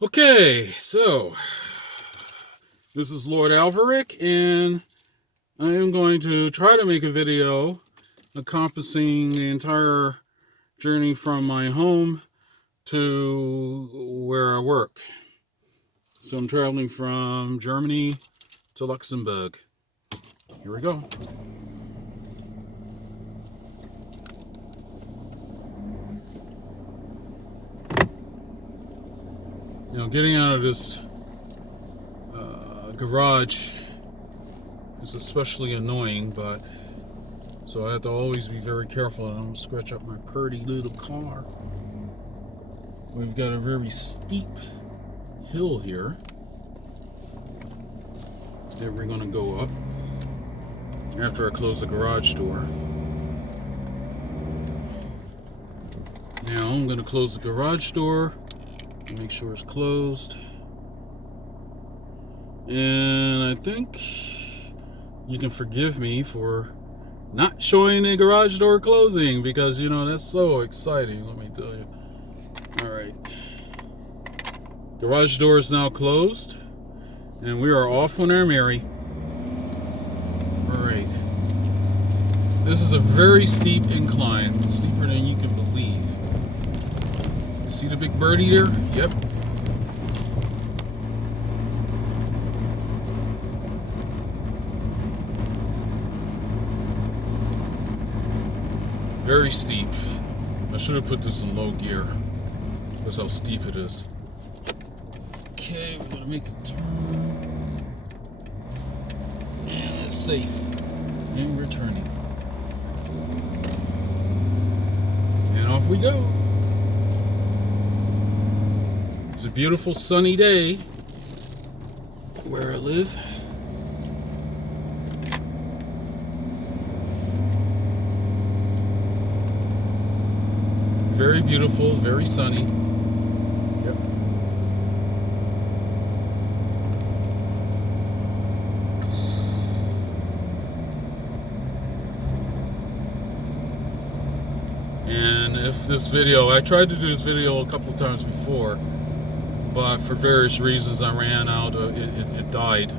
Okay, so this is Lord Alvaric, and I am going to try to make a video encompassing the entire journey from my home to where I work. So I'm traveling from Germany to Luxembourg. Here we go. Getting out of this garage is especially annoying, but so I have to always be very careful. I don't scratch up my pretty little car. We've got a very steep hill here that we're going to go up after I close the garage door. Now I'm going to close the garage door and make sure it's closed. And I think you can forgive me for not showing the garage door closing because, that's so exciting, let me tell you. All right. Garage door is now closed, and we are off on our merry. All right. This is a very steep incline, steeper than you can believe. You see the big birdie there? Yep. Very steep. I should have put this in low gear. That's how steep it is. Okay, we're gonna make a turn. And it's safe. And we're turning. And off we go. It's a beautiful sunny day where I live. Very beautiful, very sunny. Yep. And if this video, I tried to do this video a couple times before, but for various reasons I ran out. It died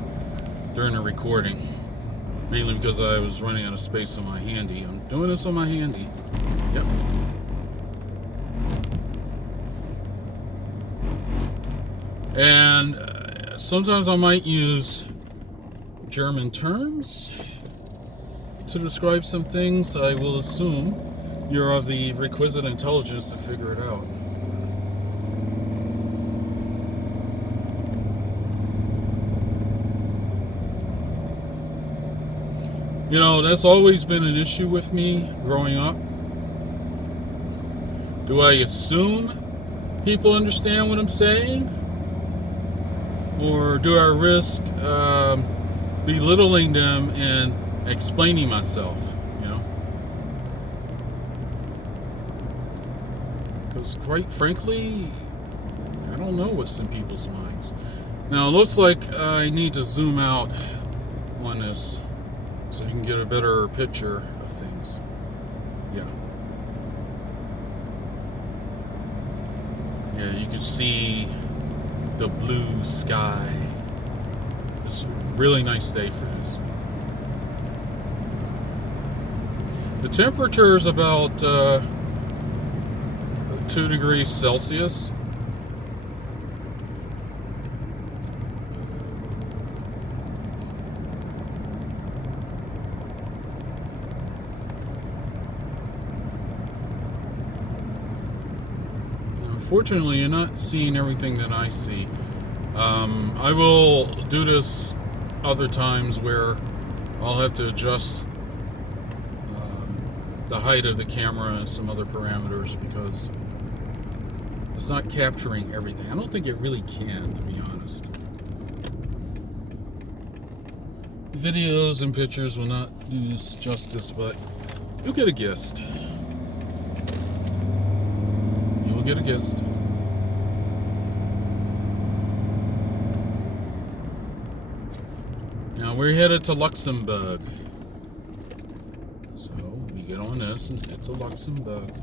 during the recording, mainly because I was running out of space on my handy. I'm doing this on my handy. Yep. And sometimes I might use German terms to describe some things. I will assume you're of the requisite intelligence to figure it out. That's always been an issue with me growing up. Do I assume people understand what I'm saying? Or do I risk belittling them and explaining myself, Because quite frankly, I don't know what's in people's minds. Now, it looks like I need to zoom out on this so you can get a better picture of things. Yeah. Yeah, you can see the blue sky. It's a really nice day for this. The temperature is about 2 degrees Celsius. Unfortunately, you're not seeing everything that I see. I will do this other times where I'll have to adjust the height of the camera and some other parameters because it's not capturing everything. I don't think it really can, to be honest. Videos and pictures will not do this justice, but you'll get a gist. You will get a gist. Now we're headed to Luxembourg. So we get on this and head to Luxembourg.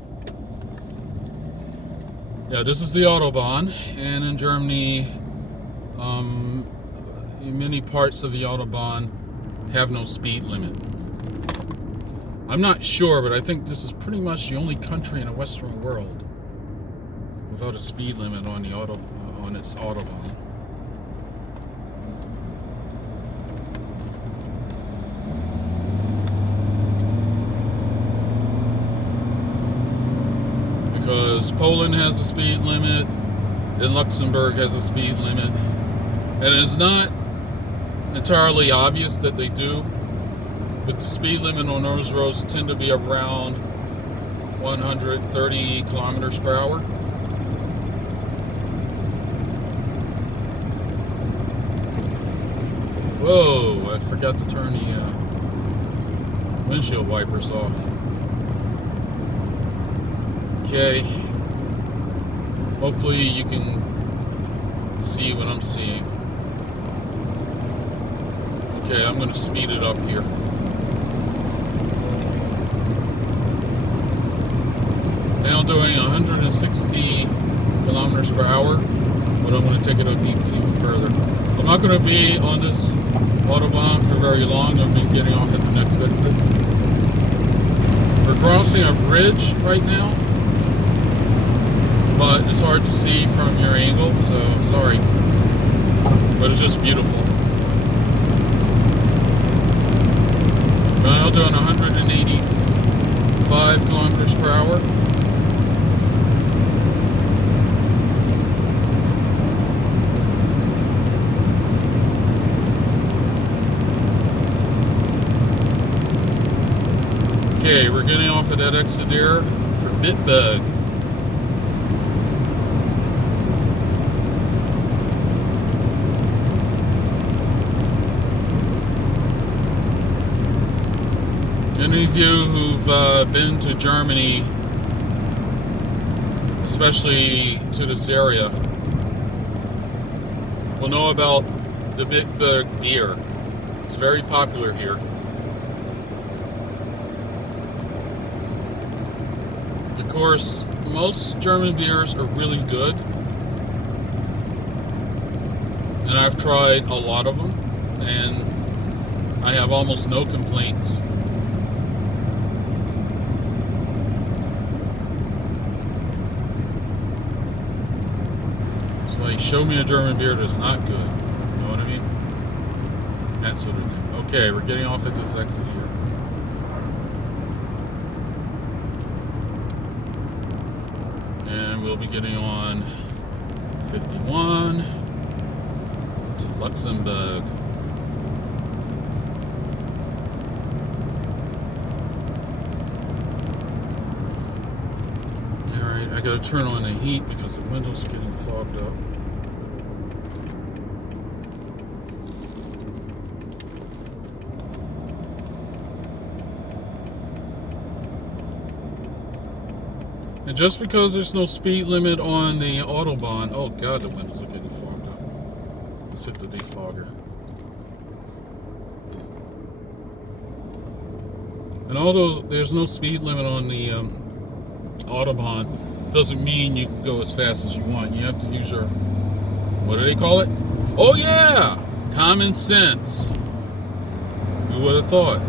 Yeah, this is the Autobahn, and in Germany, many parts of the Autobahn have no speed limit. I'm not sure, but I think this is pretty much the only country in the Western world without a speed limit on its Autobahn. Because Poland has a speed limit, and Luxembourg has a speed limit, and it's not entirely obvious that they do, but the speed limit on those roads tend to be around 130 kilometers per hour. Whoa, I forgot to turn the windshield wipers off. Okay, hopefully you can see what I'm seeing. Okay, I'm going to speed it up here. Now I'm doing 160 kilometers per hour, but I'm going to take it up even further. I'm not going to be on this Autobahn for very long. I'm going to be getting off at the next exit. We're crossing a bridge right now, but it's hard to see from your angle, so sorry. But it's just beautiful. Now doing 185 kilometers per hour. Okay, we're getting off at that exit there for Bitbug. Any of you who've been to Germany, especially to this area, will know about the Bitburg beer. It's very popular here. Of course, most German beers are really good, and I've tried a lot of them, and I have almost no complaints. It's like, show me a German beer that's not good. You know what I mean? That sort of thing. Okay, we're getting off at this exit here. And we'll be getting on 51 to Luxembourg. Alright, I gotta turn on the heat because the windows are getting fogged up. And just because there's no speed limit on the Autobahn, oh god, the windows are getting fogged up. Let's hit the defogger. And although there's no speed limit on the Autobahn, doesn't mean you can go as fast as you want. You have to use your, what do they call it? Oh yeah, common sense. Who would have thought?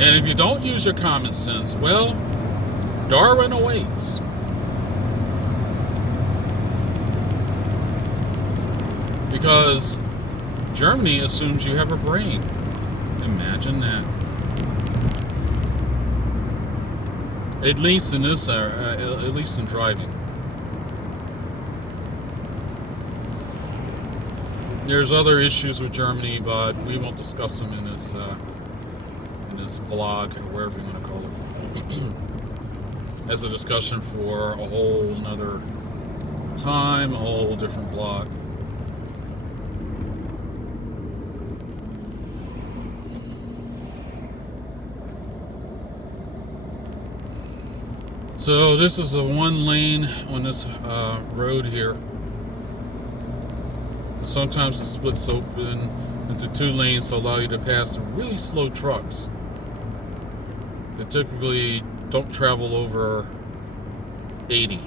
And if you don't use your common sense, well, Darwin awaits. Because Germany assumes you have a brain. Imagine that. At least in this, at least in driving. There's other issues with Germany, but we won't discuss them in this vlog, or wherever you want to call it. As a discussion for a whole nother time, a whole different blog. So this is a one lane on this road here. Sometimes it splits open into two lanes to allow you to pass really slow trucks that typically don't travel over 80.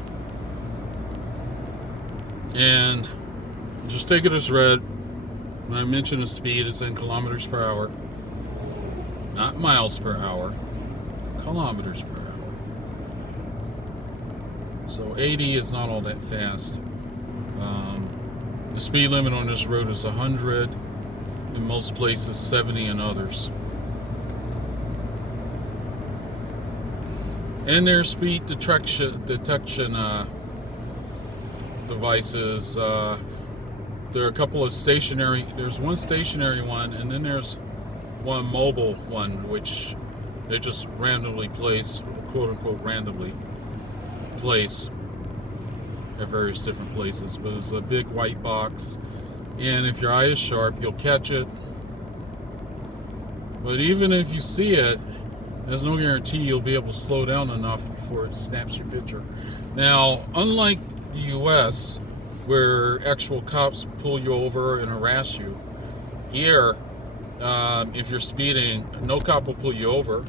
And just take it as read. When I mention the speed, it's in kilometers per hour. Not miles per hour. Kilometers per hour. So 80 is not all that fast. The speed limit on this road is 100. In most places, 70 in others. And there's speed detection devices. There are a couple of stationary. There's one stationary one, and then there's one mobile one, which they just randomly place, quote unquote, randomly place at various different places. But it's a big white box, and if your eye is sharp, you'll catch it. But even if you see it, there's no guarantee you'll be able to slow down enough before it snaps your picture. Now, unlike the U.S., where actual cops pull you over and harass you, here, if you're speeding, no cop will pull you over.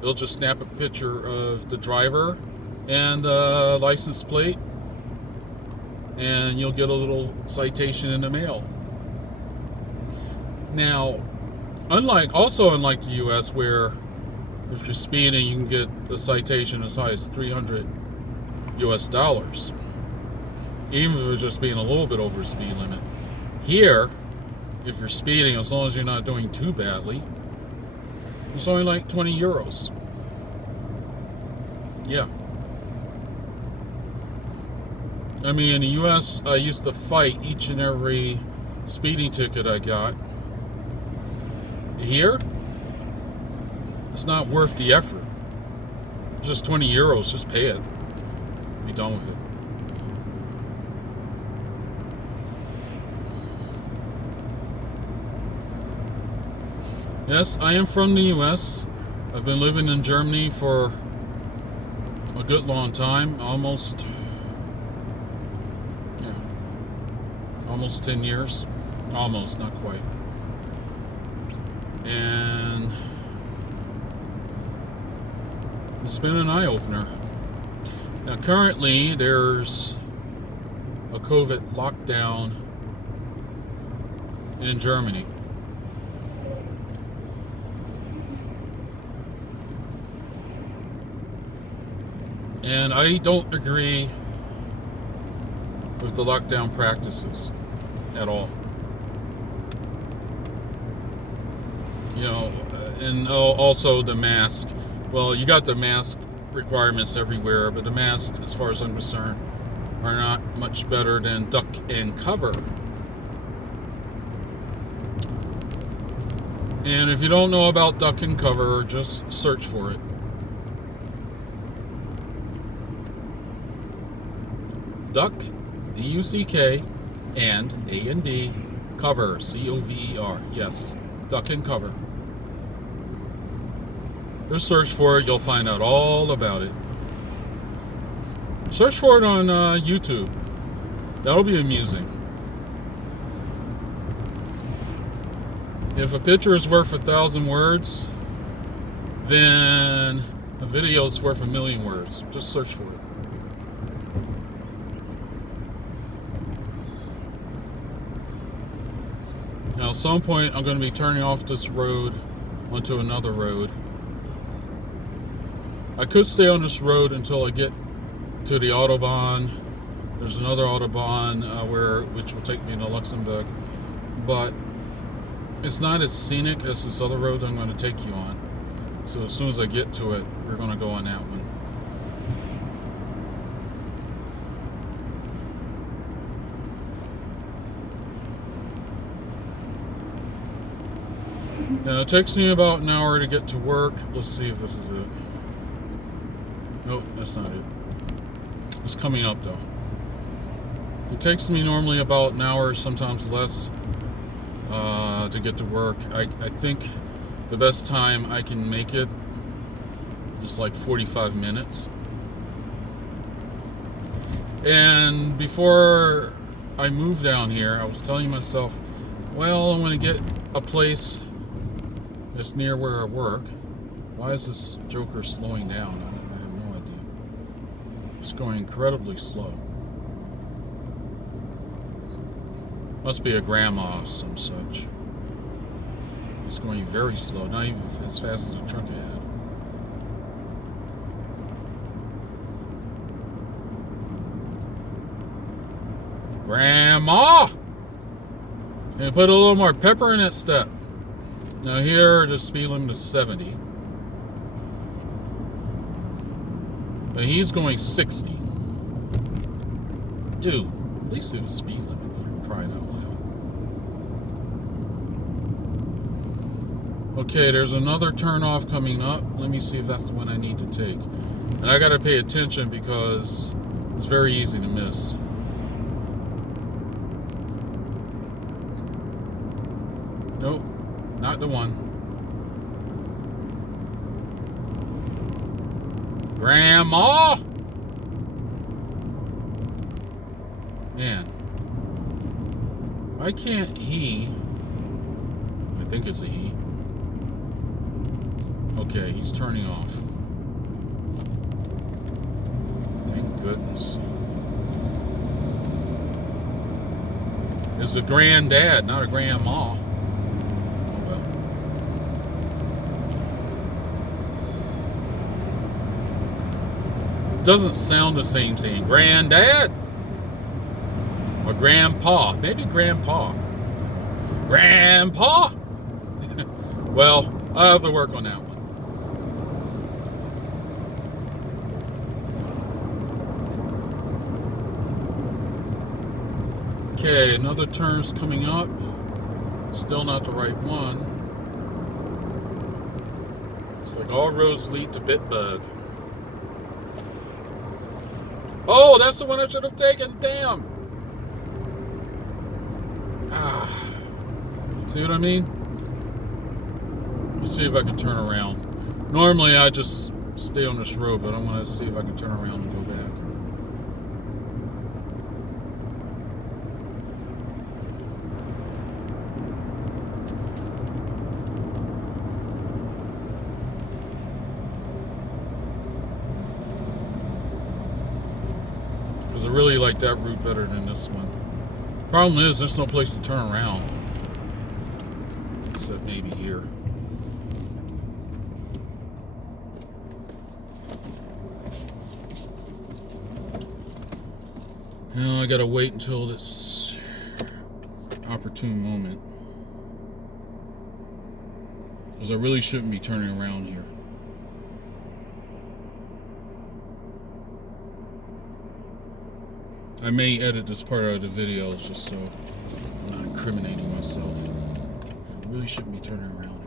They'll just snap a picture of the driver and license plate, and you'll get a little citation in the mail. Now, unlike the U.S., where if you're speeding, you can get a citation as high as $300 US, even if it's just being a little bit over the speed limit. Here, if you're speeding, as long as you're not doing too badly, it's only like 20 euros. Yeah. I mean, in the U.S., I used to fight each and every speeding ticket I got. Here, it's not worth the effort. Just 20 euros, just pay it. Be done with it. Yes, I am from the U.S. I've been living in Germany for a good long time, almost 10 years. Almost, not quite. And it's been an eye-opener. Now, currently, there's a COVID lockdown in Germany. And I don't agree with the lockdown practices at all. You know, and also the mask. Well, you got the mask requirements everywhere, but the masks, as far as I'm concerned, are not much better than duck and cover. And if you don't know about duck and cover, just search for it. Duck, D-U-C-K, and A-N-D, cover, C-O-V-E-R. Yes, duck and cover. Just search for it, you'll find out all about it. Search for it on YouTube. That'll be amusing. If a picture is worth 1,000 words, then a video is worth 1,000,000 words. Just search for it. Now, at some point, I'm going to be turning off this road onto another road. I could stay on this road until I get to the Autobahn. There's another Autobahn which will take me to Luxembourg, but it's not as scenic as this other road I'm going to take you on. So as soon as I get to it, we're going to go on that one. Now, it takes me about an hour to get to work. Let's see if this is it. Nope, that's not it. It's coming up, though. It takes me normally about an hour, sometimes less, to get to work. I think the best time I can make it is like 45 minutes. And before I moved down here, I was telling myself, well, I'm going to get a place that's near where I work. Why is this Joker slowing down? I have no idea. It's going incredibly slow. Must be a grandma of some such. It's going very slow, not even as fast as a truck ahead. Grandma! And put a little more pepper in that step. Now here, the speed limit is 70. But he's going 60. Dude, at least do the speed limit for crying out loud. Okay, there's another turnoff coming up. Let me see if that's the one I need to take. And I gotta pay attention because it's very easy to miss. Nope, not the one. Grandma! Man. Why can't he? I think it's a he. Okay, he's turning off. Thank goodness. It's a granddad, not a grandma. Doesn't sound the same saying granddad or grandpa. Maybe grandpa. Grandpa? Well, I'll have to work on that one. Okay, another turn's coming up. Still not the right one. It's like all roads lead to Bitbug. Oh, that's the one I should have taken. Damn. See what I mean? Let's see if I can turn around. Normally, I just stay on this road, but I want to see if I can turn around and go back. Because I really like that route better than this one. Problem is, there's no place to turn around. Except maybe here. Now I gotta wait until this opportune moment. Because I really shouldn't be turning around here. I may edit this part out of the video just so I'm not incriminating myself. I really shouldn't be turning around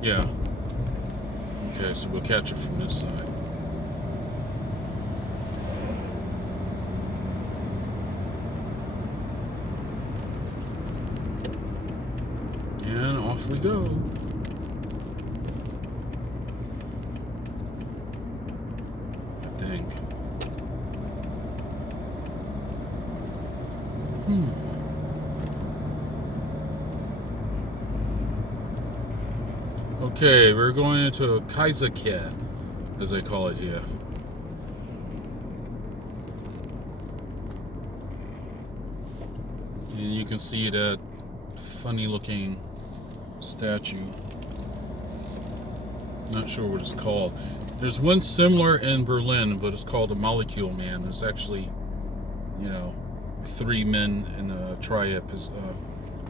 here. Yeah. Okay, so we'll catch it from this side. And off we go. I think. Okay, we're going into Kaiserke, as they call it here. And you can see that funny looking statue. Not sure what it's called. There's one similar in Berlin, but it's called the Molecule Man. There's actually, 3 men in a triad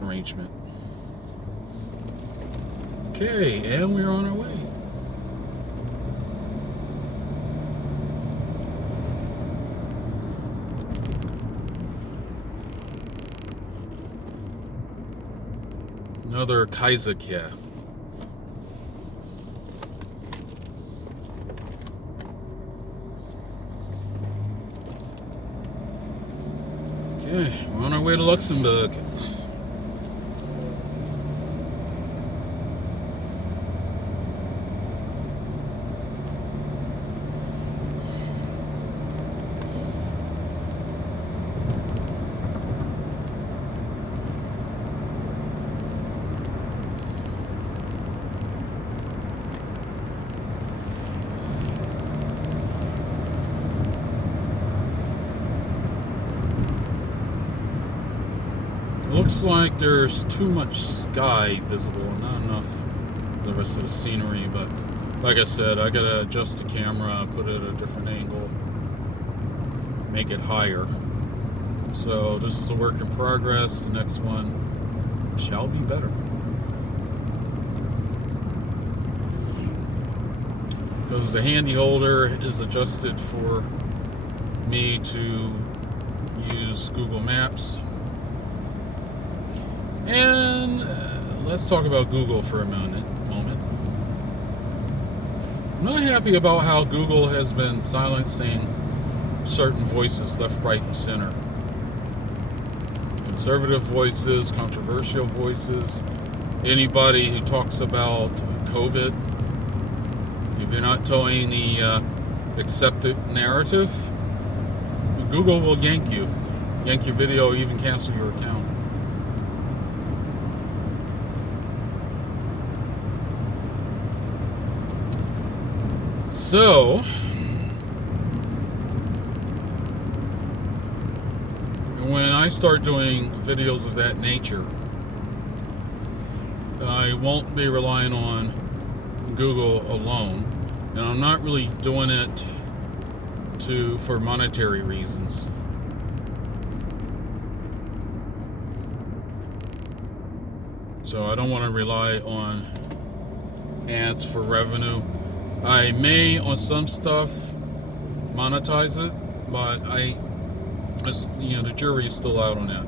arrangement. Okay, and we're on our way. Another Kaiserke. Okay, we're on our way to Luxembourg. looks like there's too much sky visible and not enough of the rest of the scenery, but like I said, I gotta adjust the camera, put it at a different angle, make it higher. So this is a work in progress. The next one shall be better. Because the handy holder is adjusted for me to use Google Maps. And let's talk about Google for a moment. I'm not happy about how Google has been silencing certain voices left, right, and center. Conservative voices, controversial voices, anybody who talks about COVID. If you're not towing the accepted narrative, Google will yank your video, even cancel your account. So, when I start doing videos of that nature, I won't be relying on Google alone, and I'm not really doing it for monetary reasons. So I don't want to rely on ads for revenue. I may on some stuff monetize it, but the jury is still out on that.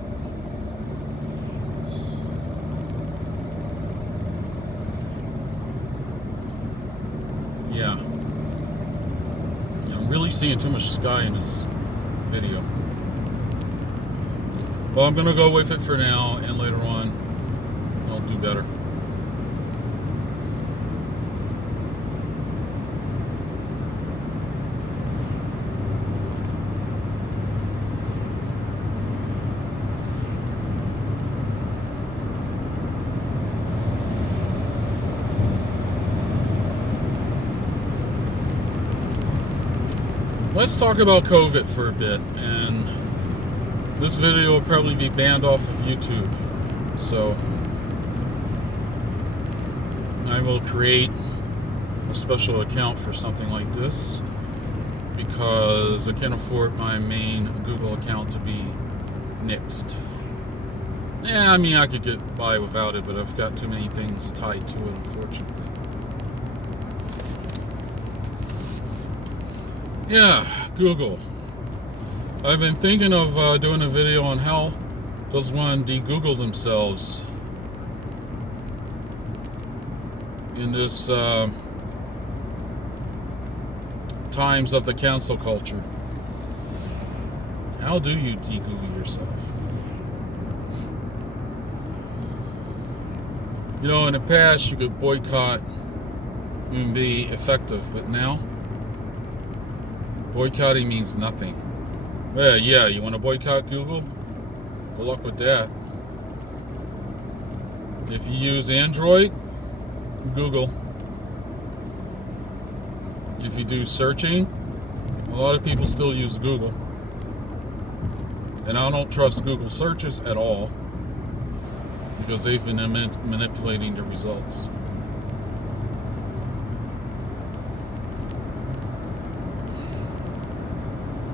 Yeah. I'm really seeing too much sky in this video. Well, I'm going to go with it for now, and later on I'll do better. Let's talk about COVID for a bit, and this video will probably be banned off of YouTube, so I will create a special account for something like this, because I can't afford my main Google account to be nixed. Yeah, I mean, I could get by without it, but I've got too many things tied to it, unfortunately. Yeah, Google. I've been thinking of doing a video on how does one de-Google themselves in this times of the cancel culture. How do you de-Google yourself? You know, in the past you could boycott and be effective, but now boycotting means nothing. Well, yeah, you want to boycott Google? Good luck with that. If you use Android, Google. If you do searching, a lot of people still use Google. And I don't trust Google searches at all, because they've been manipulating the results.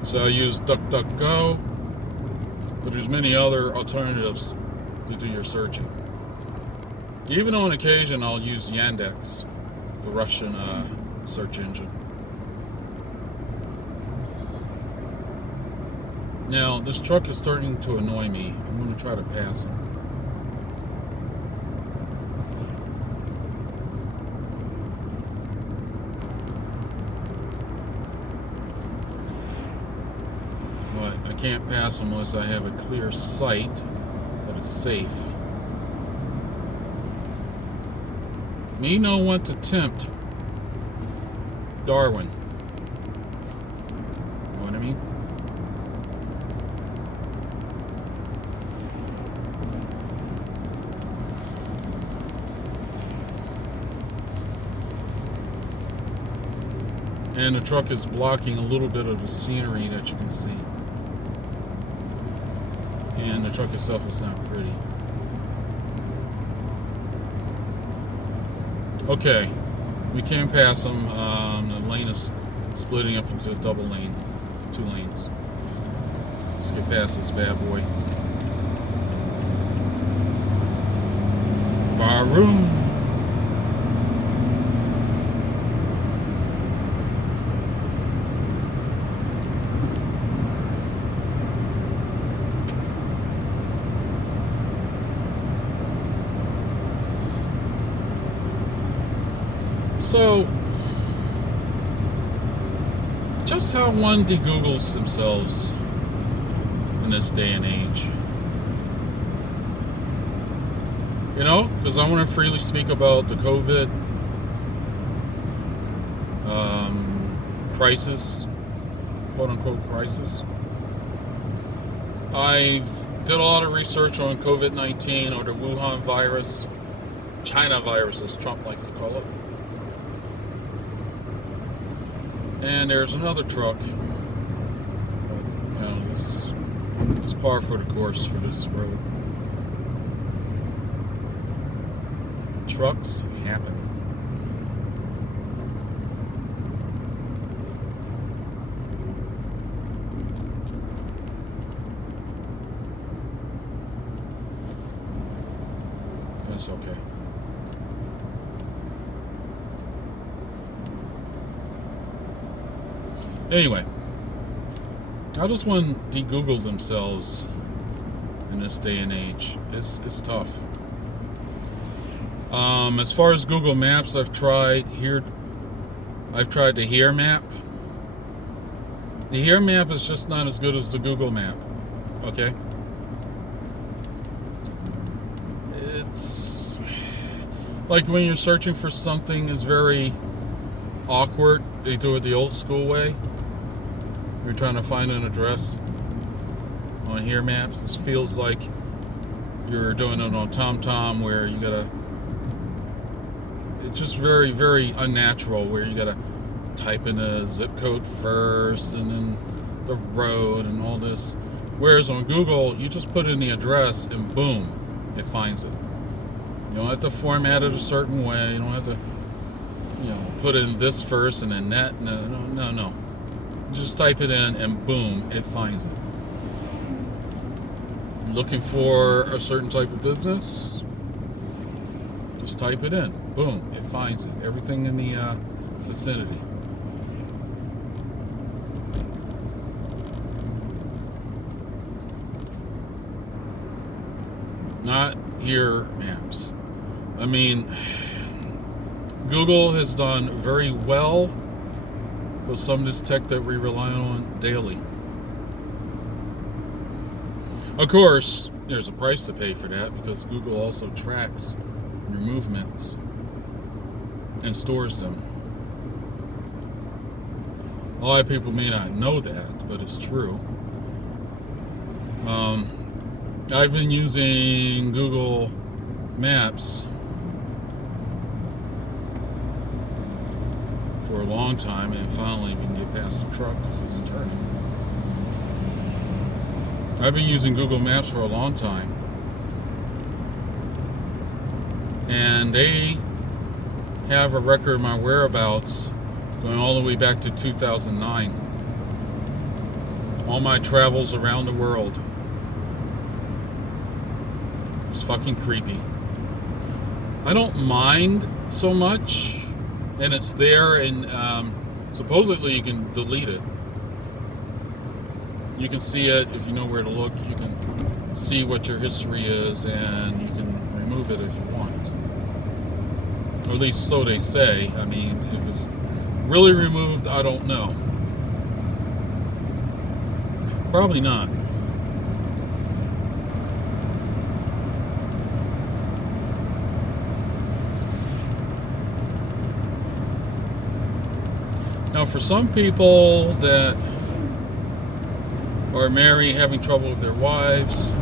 So I use DuckDuckGo, but there's many other alternatives to do your searching. Even on occasion, I'll use Yandex, the Russian search engine. Now, this truck is starting to annoy me. I'm going to try to pass him. But I can't pass him unless I have a clear sight that it's safe. Me no want to tempt Darwin. Know what I mean? And the truck is blocking a little bit of the scenery that you can see. And the truck itself is not pretty. Okay, we can't pass them. The lane is splitting up into a double lane, 2 lanes. Let's get past this bad boy. Varoom. So, just how one de-Googles themselves in this day and age. You know, because I want to freely speak about the COVID crisis, quote-unquote crisis. I did a lot of research on COVID-19 or the Wuhan virus, China virus as Trump likes to call it. And there's another truck. You know, it's par for the course for this road. Trucks happen. That's okay. Anyway, how does one de-Google themselves in this day and age? It's tough. As far as Google Maps, I've tried the Here map. The Here map is just not as good as the Google map. Okay? It's like when you're searching for something, it's very awkward. They do it the old school way. You're trying to find an address on Here Maps. This feels like you're doing it on TomTom, where you gotta. It's just very, very unnatural. Where you gotta type in a zip code first, and then the road and all this. Whereas on Google, you just put in the address, and boom, it finds it. You don't have to format it a certain way. You don't have to, put in this first and then that. No. Just type it in and boom, it finds it. Looking for a certain type of business? Just type it in. Boom, it finds it. Everything in the vicinity. Not Here Maps. I mean, Google has done very well with some of this tech that we rely on daily. Of course, there's a price to pay for that, because Google also tracks your movements and stores them. A lot of people may not know that, but it's true. I've been using Google Maps for a long time, and finally we can get past the truck because it's turning. I've been using Google Maps for a long time, and they have a record of my whereabouts going all the way back to 2009. All my travels around the world. It's fucking creepy. I don't mind so much, and it's there, and supposedly you can delete it. You can see it if you know where to look. You can see what your history is, and you can remove it if you want. Or at least so they say. I mean, if it's really removed, I don't know. Probably not. Now, for some people that are married, having trouble with their wives,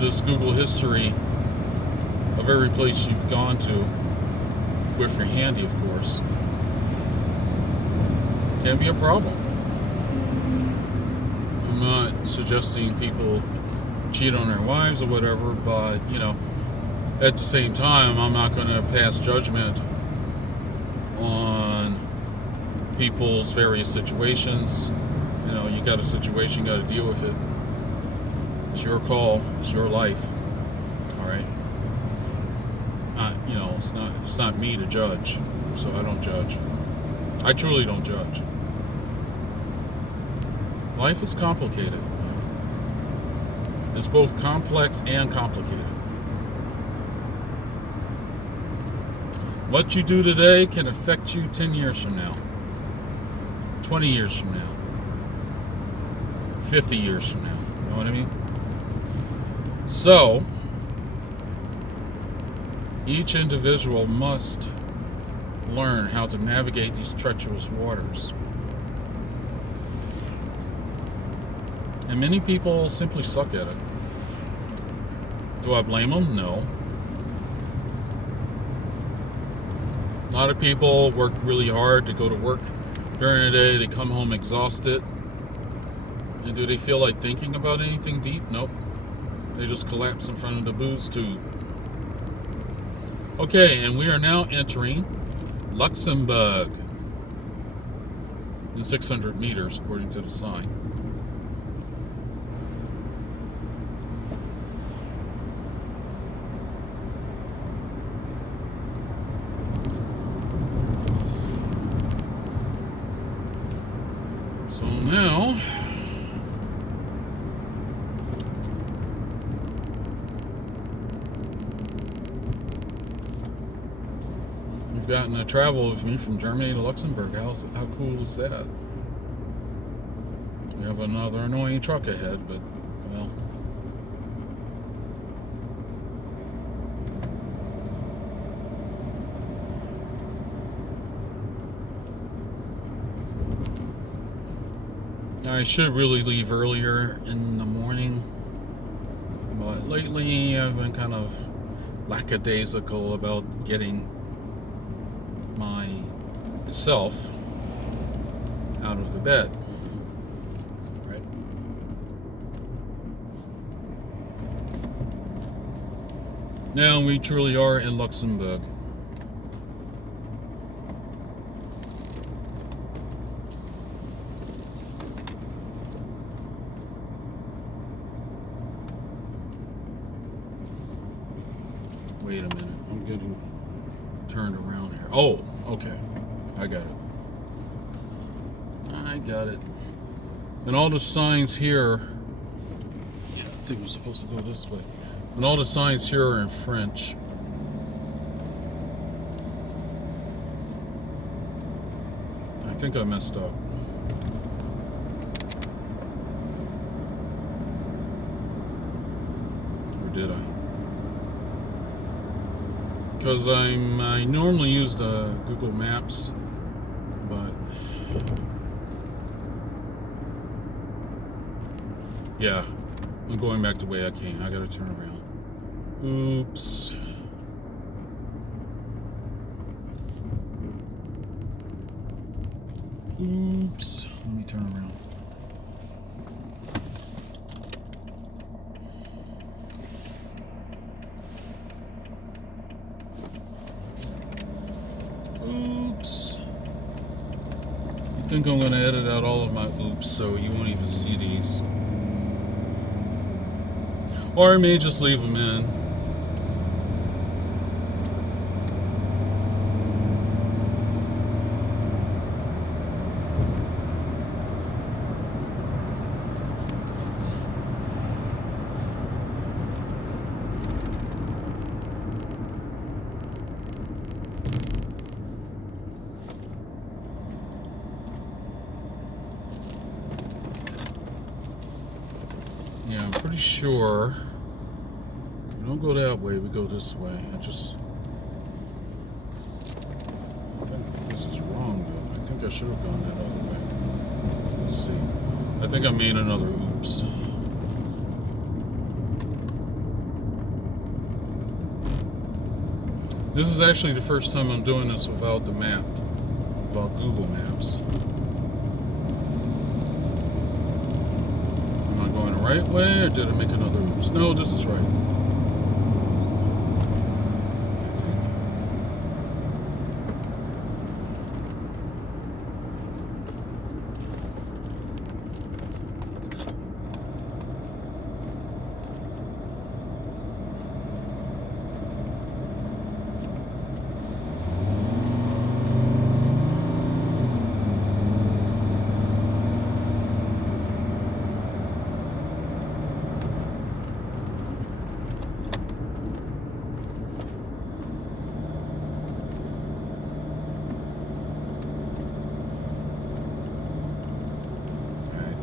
this Google history of every place you've gone to, if you're handy, of course, can be a problem. I'm not suggesting people cheat on their wives or whatever, but, at the same time, I'm not going to pass judgment on people's various situations. You know, you got a situation, you got to deal with it. It's your call. It's your life. All right. You know, it's not me to judge. So I don't judge. I truly don't judge. Life is complicated. It's both complex and complicated. What you do today can affect you 10 years from now, 20 years from now, 50 years from now. You know what I mean? So, each individual must learn how to navigate these treacherous waters. And many people simply suck at it. Do I blame them? No. A lot of people work really hard to go to work during the day. They come home exhausted. And do they feel like thinking about anything deep? Nope. They just collapse in front of the booze tube. Okay, and we are now entering Luxembourg in 600 meters, according to the sign. So now, we've gotten to travel with me from Germany to Luxembourg. How cool is that? We have another annoying truck ahead, but, well. I should really leave earlier in the morning, but lately I've been kind of lackadaisical about getting myself out of the bed. Right? Now we truly are in Luxembourg. Wait a minute, I'm getting turned around here. Oh, okay. I got it. And all the signs here, yeah, I think we're supposed to go this way. And all the signs here are in French. I think I messed up. Or did I? Because I normally use the Google Maps, but yeah, I'm going back the way I came. I gotta turn around. Oops. Let me turn around. Oops. I think I'm going to edit out all of my oops so you won't even see these. Or I may just leave them in. Yeah, I'm pretty sure we don't go that way, we go this way. I think this is wrong though. I think I should have gone that other way. Let's see. I think I made another oops. This is actually the first time I'm doing this without the map, without Google Maps. Going the right way, or did I make another oops? No, this is right.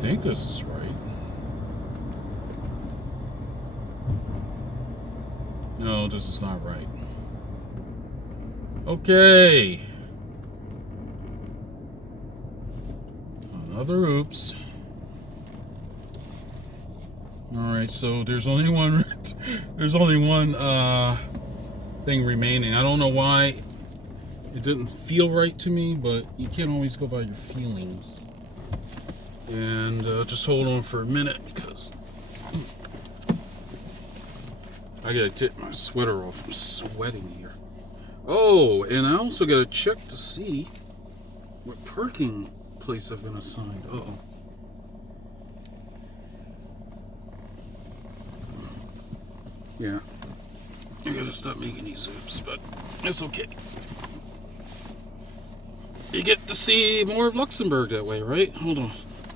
think this is right. No, this is not right. Okay. Another oops. Alright, so there's only one thing remaining. I don't know why it didn't feel right to me, but you can't always go by your feelings. And just hold on for a minute because I gotta take my sweater off. I'm sweating here. Oh, and I also gotta check to see what parking place I've been assigned. Uh-oh. Yeah. I gotta stop making these oops, but it's okay. You get to see more of Luxembourg that way, right? Hold on.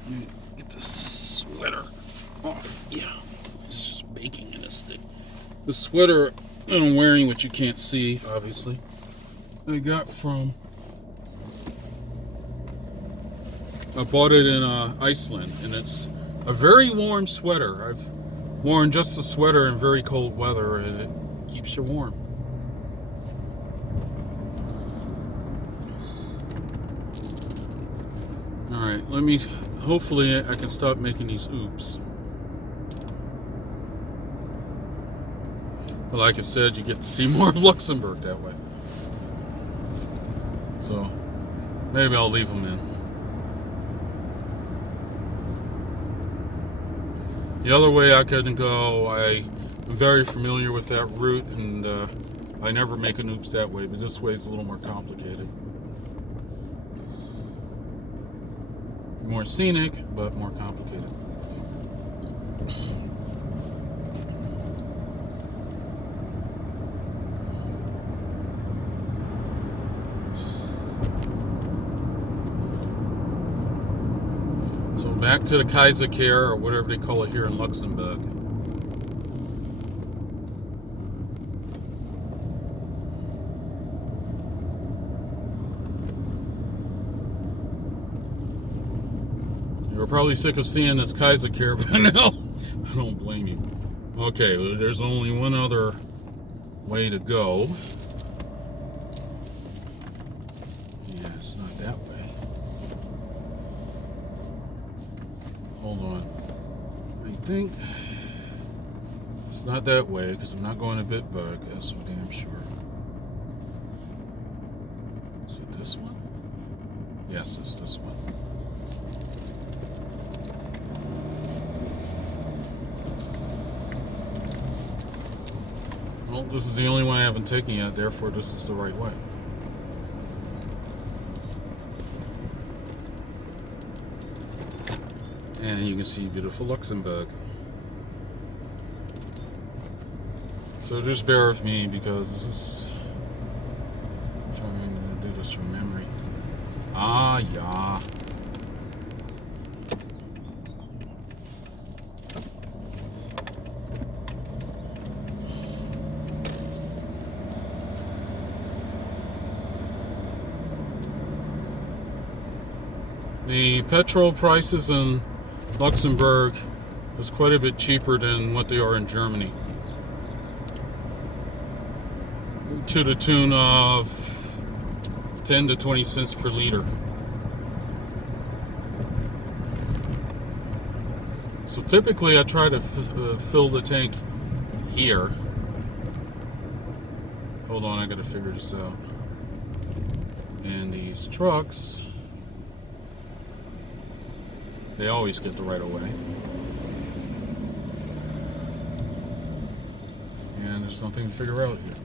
Let me get this sweater off. Yeah. It's just baking in this thing. The sweater that I'm wearing, which you can't see, obviously, I got from... I bought it in Iceland, and it's a very warm sweater. I've worn just a sweater in very cold weather, and it keeps you warm. Alright, hopefully I can stop making these oops. But like I said, you get to see more of Luxembourg that way. So, maybe I'll leave them in. The other way I couldn't go, I'm very familiar with that route, and I never make an oops that way, but this way is a little more complicated. More scenic, but more complicated. So back to the Kaiser Care, or whatever they call it here in Luxembourg. You're probably sick of seeing this Kaiser Care by now. I don't blame you. Okay, well, there's only one other way to go. Yeah, it's not that way. Hold on. I think it's not that way because I'm not going to Bitbug. That's for damn sure. Is it this one? Yes, it's this one. Well, this is the only one I haven't taken yet, therefore this is the right way. And you can see beautiful Luxembourg. So just bear with me because this is... I'm trying to do this from memory. Ah, yeah. The petrol prices in Luxembourg is quite a bit cheaper than what they are in Germany. To the tune of 10 to 20 cents per liter. So typically I try to fill the tank here. Hold on, I gotta figure this out. And these trucks, they always get the right of way. And there's nothing to figure out here.